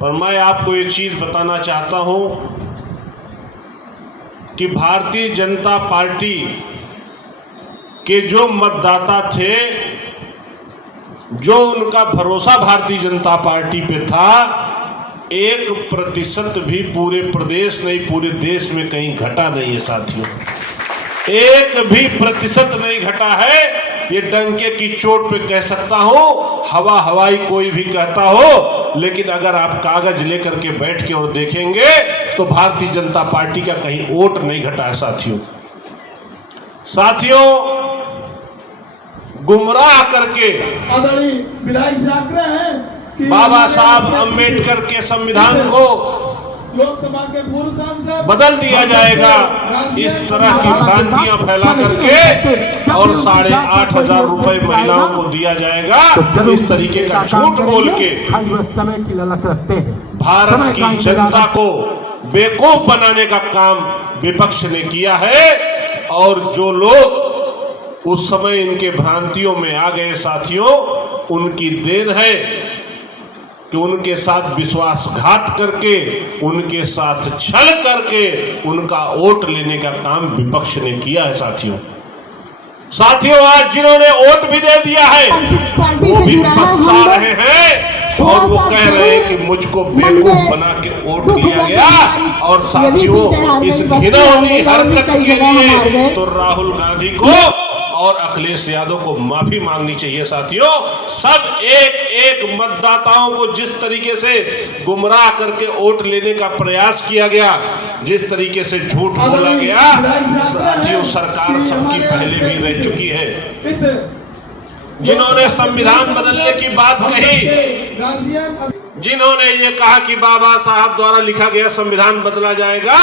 पर मैं आपको एक चीज बताना चाहता हूं कि भारतीय जनता पार्टी के जो मतदाता थे, जो उनका भरोसा भारतीय जनता पार्टी पे था, 1% भी पूरे प्रदेश नहीं, पूरे देश में कहीं घटा नहीं है साथियों। 1 भी प्रतिशत नहीं घटा है। ये डंके की चोट पे कह सकता हूं, हवा हवाई कोई भी कहता हो, लेकिन अगर आप कागज लेकर के बैठ के और देखेंगे तो भारतीय जनता पार्टी का कहीं वोट नहीं घटा है साथियों। गुमराह करके बाबा साहब अम्बेडकर के संविधान को लोकसभा के पूर्व सांसद बदल दिया जाएगा, इस तरह की भ्रांतियां फैला करके और 8,500 रुपए महिलाओं को दिया जाएगा, इस तरीके का झूठ बोल के समय की ललक रखते हैं। भारत की जनता को बेवकूफ बनाने का काम विपक्ष ने किया है। और जो लोग उस समय इनके भ्रांतियों में आ गए साथियों, उनकी देन है कि उनके साथ विश्वासघात करके, उनके साथ छल करके उनका वोट लेने का काम विपक्ष ने किया है साथियों। आज जिन्होंने वोट भी दे दिया है वो भी पछता रहे हैं और वो कह रहे हैं कि मुझको बेवकूफ बना के वोट लिया गया। और साथियों, इस घिनौनी हरकत के लिए तो राहुल गांधी को और अखिलेश यादव को माफी मांगनी चाहिए साथियों। सब एक मतदाताओं को जिस तरीके से गुमराह करके वोट लेने का प्रयास किया गया, जिस तरीके से झूठ बोला गया, साथियों सरकार सबकी पहले भी रह चुकी है। जिन्होंने संविधान बदलने की बात कही, जिन्होंने ये कहा कि बाबा साहब द्वारा लिखा गया संविधान बदला जाएगा,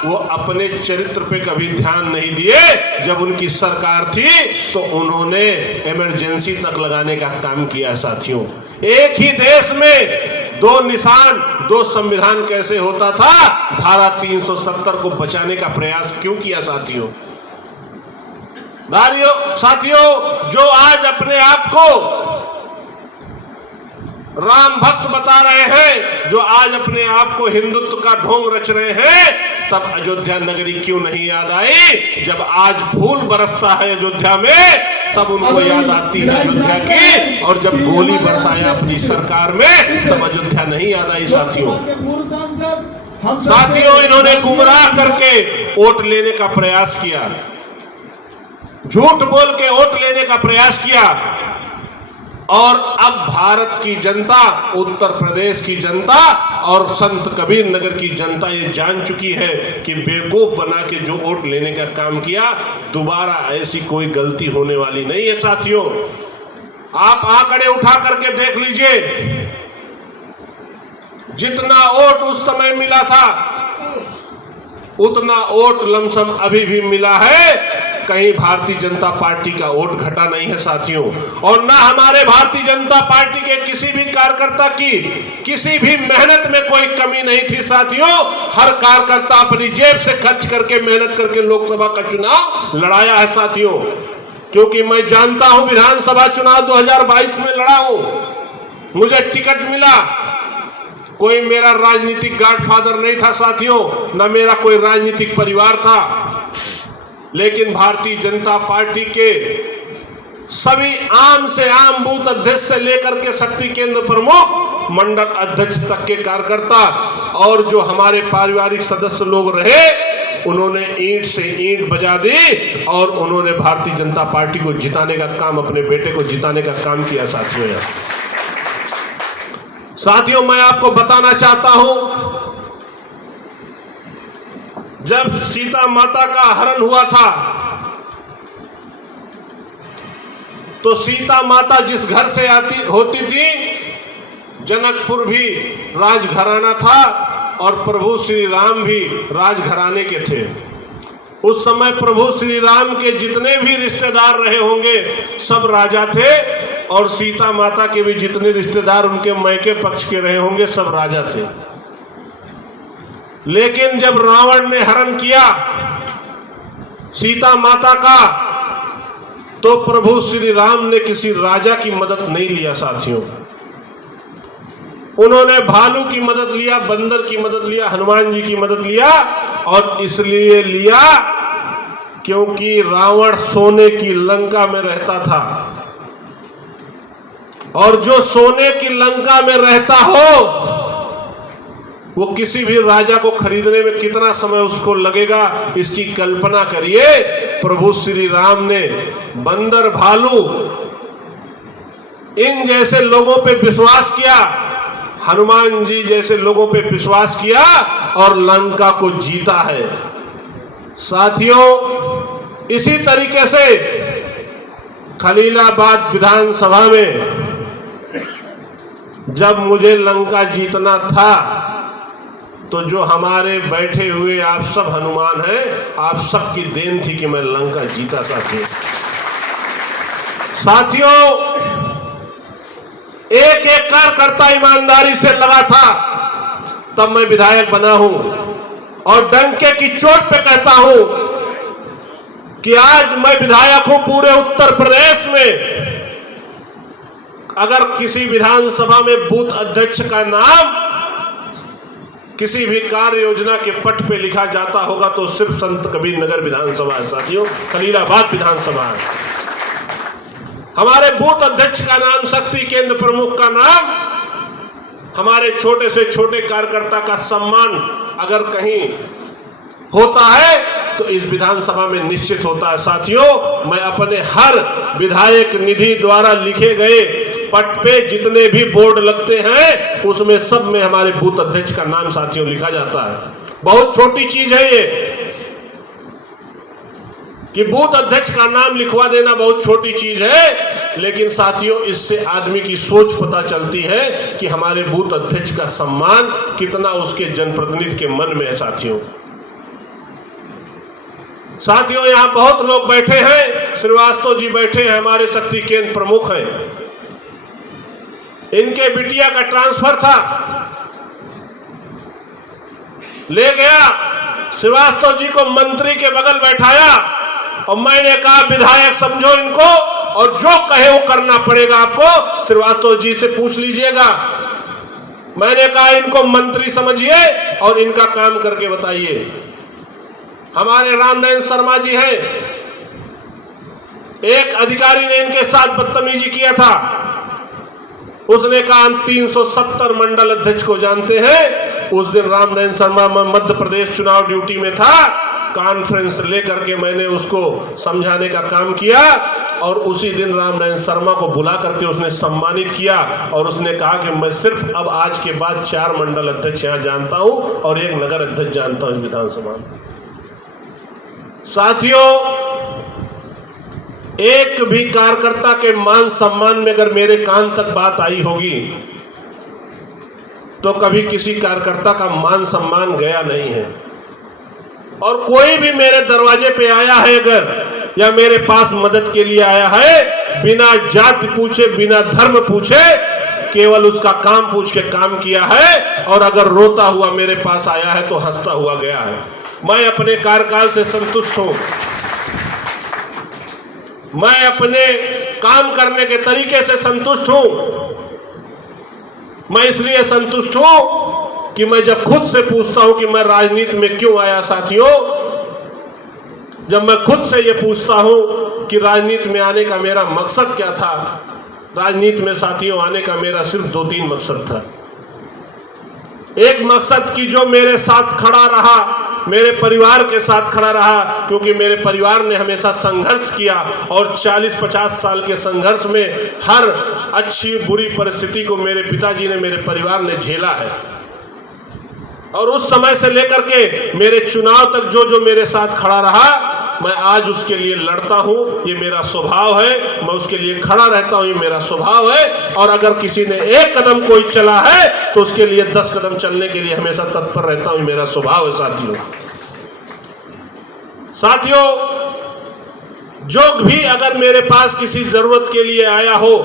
वो अपने चरित्र पे कभी ध्यान नहीं दिए। जब उनकी सरकार थी तो उन्होंने इमरजेंसी तक लगाने का काम किया साथियों। एक ही देश में 2 निशान 2 संविधान कैसे होता था? धारा 370 को बचाने का प्रयास क्यों किया साथियों? साथियों, जो आज अपने आप को राम भक्त बता रहे हैं, जो आज अपने आप को हिंदुत्व का ढोंग रच रहे हैं, तब अयोध्या नगरी क्यों नहीं याद आई? जब आज फूल बरसता है अयोध्या में, तब उनको याद आती है अयोध्या की। और जब गोली बरसाया अपनी सरकार में, तब अयोध्या नहीं याद आई साथियों। इन्होंने गुमराह करके वोट लेने का प्रयास किया, झूठ बोल के वोट लेने का प्रयास किया। और अब भारत की जनता, उत्तर प्रदेश की जनता और संत कबीर नगर की जनता ये जान चुकी है कि बेवकूफ बना के जो वोट लेने का काम किया, दोबारा ऐसी कोई गलती होने वाली नहीं है साथियों। आप आंकड़े उठा करके देख लीजिए, जितना वोट उस समय मिला था उतना वोट लमसम अभी भी मिला है। कहीं भारतीय जनता पार्टी का वोट घटा नहीं है साथियों। और ना हमारे भारतीय जनता पार्टी के किसी भी कार्यकर्ता की किसी भी मेहनत में कोई कमी नहीं थी साथियों। हर कार्यकर्ता अपनी जेब से खर्च करके, मेहनत करके लोकसभा का चुनाव लड़ाया है साथियों। क्योंकि मैं जानता हूं विधानसभा चुनाव 2022 में लड़ा हूं, मुझे टिकट मिला। कोई मेरा राजनीतिक गॉडफादर नहीं था साथियों, न मेरा कोई राजनीतिक परिवार था, लेकिन भारतीय जनता पार्टी के सभी आम से आम बूथ अध्यक्ष से लेकर के शक्ति केंद्र प्रमुख, मंडल अध्यक्ष तक के कार्यकर्ता और जो हमारे पारिवारिक सदस्य लोग रहे, उन्होंने ईंट से ईंट बजा दी और उन्होंने भारतीय जनता पार्टी को जिताने का काम, अपने बेटे को जिताने का काम किया साथियों। मैं आपको बताना चाहता हूं, जब सीता माता का हरण हुआ था तो सीता माता जिस घर से होती थी, जनकपुर भी राजघराना था और प्रभु श्री राम भी राजघराने के थे। उस समय प्रभु श्री राम के जितने भी रिश्तेदार रहे होंगे सब राजा थे, और सीता माता के भी जितने रिश्तेदार उनके मैके पक्ष के रहे होंगे सब राजा थे। लेकिन जब रावण ने हरण किया सीता माता का, तो प्रभु श्री राम ने किसी राजा की मदद नहीं लिया साथियों। उन्होंने भालू की मदद लिया, बंदर की मदद लिया, हनुमान जी की मदद लिया, और इसलिए लिया क्योंकि रावण सोने की लंका में रहता था, और जो सोने की लंका में रहता हो वो किसी भी राजा को खरीदने में कितना समय उसको लगेगा, इसकी कल्पना करिए। प्रभु श्री राम ने बंदर, भालू, इन जैसे लोगों पे विश्वास किया, हनुमान जी जैसे लोगों पे विश्वास किया और लंका को जीता है। साथियों, इसी तरीके से खलीलाबाद विधानसभा में जब मुझे लंका जीतना था तो जो हमारे बैठे हुए आप सब हनुमान हैं, आप सब की देन थी कि मैं लंका जीता। साथियों, एक एक कार्यकर्ता ईमानदारी से लगा था, तब मैं विधायक बना हूं, और डंके की चोट पे कहता हूं कि आज मैं विधायक हूं पूरे उत्तर प्रदेश में। अगर किसी विधानसभा में बूथ अध्यक्ष का नाम किसी भी कार्य योजना के पट पे लिखा जाता होगा तो सिर्फ संत कबीर नगर विधानसभा है साथियों, खलीलाबाद विधानसभा है। हमारे बूथ अध्यक्ष का नाम, शक्ति केंद्र प्रमुख का नाम, हमारे छोटे से छोटे कार्यकर्ता का सम्मान अगर कहीं होता है तो इस विधानसभा में निश्चित होता है। साथियों, मैं अपने हर विधायक निधि द्वारा लिखे गए पट पे जितने भी बोर्ड लगते हैं उसमें सब में हमारे बूथ अध्यक्ष का नाम साथियों लिखा जाता है। बहुत छोटी चीज है ये कि बूथ अध्यक्ष का नाम लिखवा देना, बहुत छोटी चीज है, लेकिन साथियों इससे आदमी की सोच पता चलती है कि हमारे बूथ अध्यक्ष का सम्मान कितना उसके जनप्रतिनिधि के मन में है। साथियों यहां बहुत लोग बैठे हैं, श्रीवास्तव जी बैठे हैं, हमारे शक्ति केंद्र प्रमुख हैं। इनके बिटिया का ट्रांसफर था, ले गया, श्रीवास्तव जी को मंत्री के बगल बैठाया और मैंने कहा विधायक समझो इनको, और जो कहे वो करना पड़ेगा आपको, श्रीवास्तव जी से पूछ लीजिएगा। मैंने कहा इनको मंत्री समझिए और इनका काम करके बताइए। हमारे रामनारायण शर्मा जी हैं, एक अधिकारी ने इनके साथ बदतमीजी किया था, उसने कहा हम 370 मंडल अध्यक्ष को जानते हैं। उस दिन रामनारायण शर्मा मध्य प्रदेश चुनाव ड्यूटी में था, कॉन्फ्रेंस लेकर के मैंने उसको समझाने का काम किया, और उसी दिन रामनारायण शर्मा को बुला करके उसने सम्मानित किया, और उसने कहा कि मैं सिर्फ अब आज के बाद 4 मंडल अध्यक्ष यहाँ जानता हूं और 1 नगर अध्यक्ष जानता हूं इस विधानसभा में। साथियों, एक भी कार्यकर्ता के मान सम्मान में अगर मेरे कान तक बात आई होगी तो कभी किसी कार्यकर्ता का मान सम्मान गया नहीं है। और कोई भी मेरे दरवाजे पे आया है अगर, या मेरे पास मदद के लिए आया है, बिना जाति पूछे, बिना धर्म पूछे, केवल उसका काम पूछ के काम किया है, और अगर रोता हुआ मेरे पास आया है तो हंसता हुआ गया है। मैं अपने कार्यकाल से संतुष्ट हूं, मैं अपने काम करने के तरीके से संतुष्ट हूं। मैं इसलिए संतुष्ट हूं कि मैं जब खुद से पूछता हूं कि मैं राजनीति में क्यों आया साथियों, जब मैं खुद से ये पूछता हूं कि राजनीति में आने का मेरा मकसद क्या था, राजनीति में साथियों आने का मेरा सिर्फ 2-3 मकसद था। एक मकसद की जो मेरे साथ खड़ा रहा, मेरे परिवार के साथ खड़ा रहा, क्योंकि मेरे परिवार ने हमेशा संघर्ष किया, और 40-50 साल के संघर्ष में हर अच्छी बुरी परिस्थिति को मेरे पिताजी ने, मेरे परिवार ने झेला है। और उस समय से लेकर के मेरे चुनाव तक जो जो मेरे साथ खड़ा रहा, मैं आज उसके लिए लड़ता हूं, ये मेरा स्वभाव है, मैं उसके लिए खड़ा रहता हूं, ये मेरा स्वभाव है। और अगर किसी ने 1 कदम कोई चला है तो उसके लिए 10 कदम चलने के लिए हमेशा तत्पर रहता हूं, ये मेरा स्वभाव है साथियों, जो भी अगर मेरे पास किसी जरूरत के लिए आया हो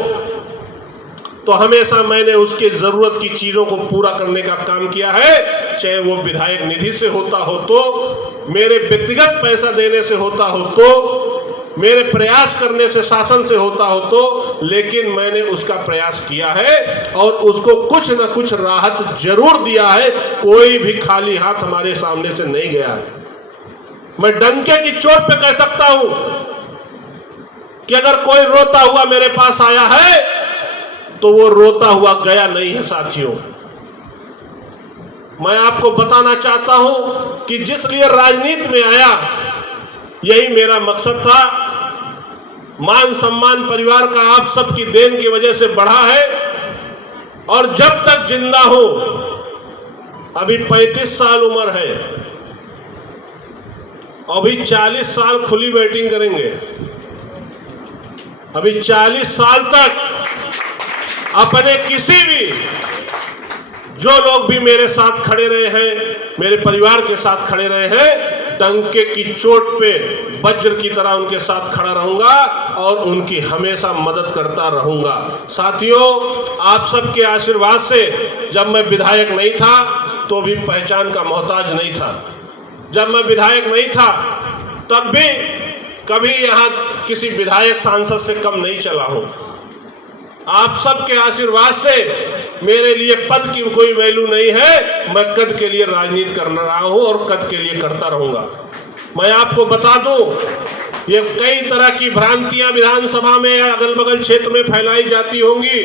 तो हमेशा मैंने उसके जरूरत की चीजों को पूरा करने का काम किया है, चाहे वो विधायक निधि से होता हो, तो मेरे व्यक्तिगत पैसा देने से होता हो, तो मेरे प्रयास करने से, शासन से होता हो तो, लेकिन मैंने उसका प्रयास किया है और उसको कुछ न कुछ राहत जरूर दिया है। कोई भी खाली हाथ हमारे सामने से नहीं गया। मैं डंके की चोट पे कह सकता हूं कि अगर कोई रोता हुआ मेरे पास आया है तो वो रोता हुआ गया नहीं है साथियों। मैं आपको बताना चाहता हूं कि जिस लिए राजनीति में आया, यही मेरा मकसद था। मान सम्मान परिवार का आप सबकी देन की वजह से बढ़ा है और जब तक जिंदा हूं, अभी 35 साल उम्र है, अभी 40 साल खुली बैटिंग करेंगे। अभी 40 साल तक अपने किसी भी, जो लोग भी मेरे साथ खड़े रहे हैं, मेरे परिवार के साथ खड़े रहे हैं, डंके की चोट पे वज्र की तरह उनके साथ खड़ा रहूंगा और उनकी हमेशा मदद करता रहूंगा। साथियों, आप सबके आशीर्वाद से जब मैं विधायक नहीं था तो भी पहचान का मोहताज नहीं था। जब मैं विधायक नहीं था तब भी कभी यहां किसी विधायक सांसद से कम नहीं चला हूं। आप सबके आशीर्वाद से मेरे लिए पद की कोई वैल्यू नहीं है। मैं कद के लिए राजनीति कर रहा हूं और कद के लिए करता रहूंगा। मैं आपको बता दूं, ये कई तरह की भ्रांतियां विधानसभा में या अगल बगल क्षेत्र में फैलाई जाती होंगी।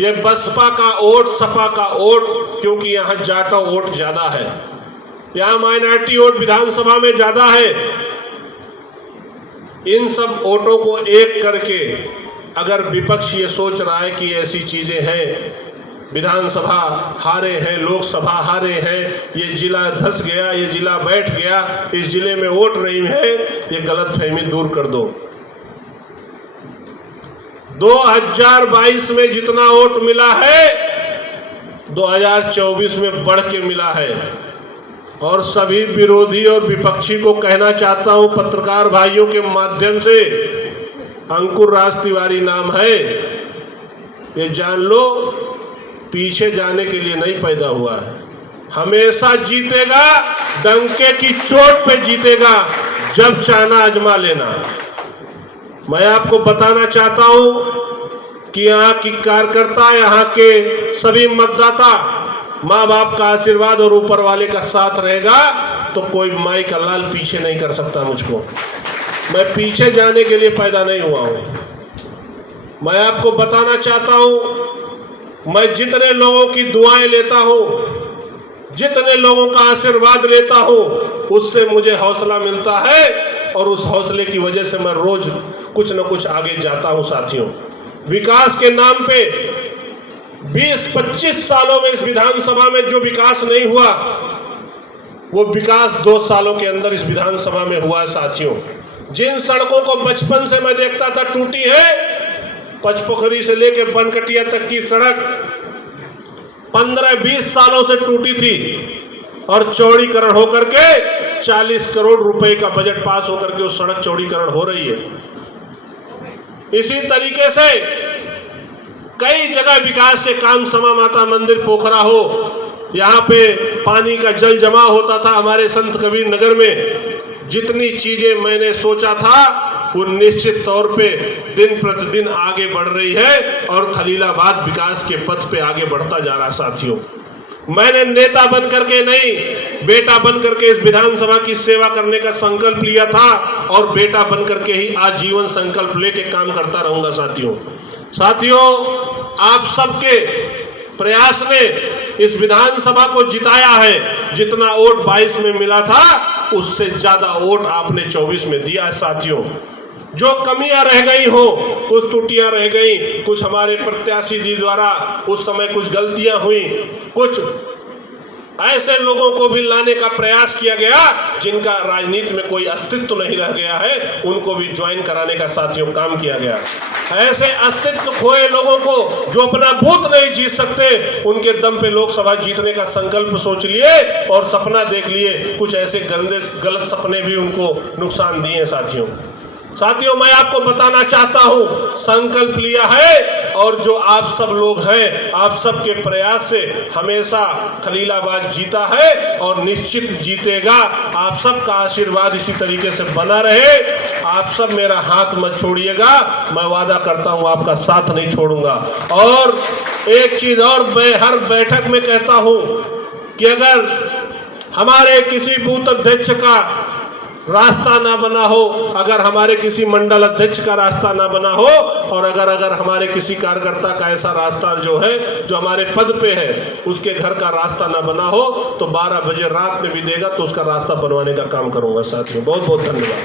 ये बसपा का वोट, सपा का वोट, क्योंकि यहां जाटा वोट ज्यादा है, यहां माइनॉरिटी वोट विधानसभा में ज्यादा है। इन सब वोटों को एक करके अगर विपक्ष ये सोच रहा है कि ऐसी चीजें हैं, विधानसभा हारे हैं, लोकसभा हारे हैं, ये जिला धंस गया, ये जिला बैठ गया, इस जिले में वोट नहीं है, ये गलतफहमी दूर कर दो। 2022 में जितना वोट मिला है 2024 में बढ़ के मिला है। और सभी विरोधी और विपक्षी को कहना चाहता हूं, पत्रकार भाइयों के माध्यम से, अंकुर राज तिवारी नाम है, ये जान लो, पीछे जाने के लिए नहीं पैदा हुआ है। हमेशा जीतेगा, डंके की चोट पे जीतेगा, जब चाहना आजमा लेना। मैं आपको बताना चाहता हूं कि यहाँ की कार्यकर्ता, यहाँ के सभी मतदाता, माँ बाप का आशीर्वाद और ऊपर वाले का साथ रहेगा तो कोई माई का लाल पीछे नहीं कर सकता मुझको। मैं पीछे जाने के लिए पैदा नहीं हुआ हूं। मैं आपको बताना चाहता हूं, मैं जितने लोगों की दुआएं लेता हूं, जितने लोगों का आशीर्वाद लेता हूं, उससे मुझे हौसला मिलता है और उस हौसले की वजह से मैं रोज कुछ न कुछ आगे जाता हूं। साथियों, विकास के नाम पे 20-25 सालों में इस विधानसभा में जो विकास नहीं हुआ, वो विकास 2 सालों के अंदर इस विधानसभा में हुआ है। साथियों, जिन सड़कों को बचपन से मैं देखता था टूटी है, पचपोखरी से लेकर बनकटिया तक की सड़क 15-20 सालों से टूटी थी और चौड़ीकरण होकर के 40 करोड़ रुपए का बजट पास होकर के उस सड़क चौड़ीकरण हो रही है। इसी तरीके से कई जगह विकास के काम, समा माता मंदिर पोखरा हो, यहाँ पे पानी का जल जमा होता था हमारे संत कबीर नगर में। जितनी चीजें मैंने सोचा था वो निश्चित तौर पे दिन प्रतिदिन आगे बढ़ रही है और खलीलाबाद विकास के पथ पे आगे बढ़ता जा रहा। साथियों, मैंने नेता बन करके नहीं, बेटा बन करके इस विधानसभा की सेवा करने का संकल्प लिया था और बेटा बन करके ही आजीवन संकल्प लेके काम करता रहूंगा। साथियों, आप सबके प्रयास ने इस विधानसभा को जिताया है। जितना वोट 22 में मिला था उससे ज्यादा वोट आपने 24 में दिया है। साथियों, जो कमियां रह गई हो, कुछ त्रुटियां रह गई, कुछ हमारे प्रत्याशी जी द्वारा उस समय कुछ गलतियां हुई, कुछ ऐसे लोगों को भी लाने का प्रयास किया गया जिनका राजनीति में कोई अस्तित्व नहीं रह गया है, उनको भी ज्वाइन कराने का साथियों काम किया गया। ऐसे अस्तित्व खोए लोगों को जो अपना बूथ नहीं जीत सकते, उनके दम पे लोकसभा जीतने का संकल्प सोच लिए और सपना देख लिए। कुछ ऐसे गलत सपने भी उनको नुकसान दिए। साथियों, साथियों, मैं आपको बताना चाहता हूं, संकल्प लिया है और जो आप सब लोग हैं, आप सबके प्रयास से हमेशा खलीलाबाद जीता है और निश्चित जीतेगा। आप सबका आशीर्वाद इसी तरीके से बना रहे। आप सब मेरा हाथ मत छोड़िएगा, मैं वादा करता हूं आपका साथ नहीं छोड़ूंगा। और एक चीज और मैं हर बैठक में कहता हूं कि अगर हमारे किसी बूथ अध्यक्ष का रास्ता ना बना हो, अगर हमारे किसी मंडल अध्यक्ष का रास्ता ना बना हो, और अगर हमारे किसी कार्यकर्ता का ऐसा रास्ता जो है, जो हमारे पद पे है, उसके घर का रास्ता ना बना हो, तो 12 बजे रात में भी देगा तो उसका रास्ता बनवाने का काम करूंगा। साथियों, बहुत बहुत धन्यवाद।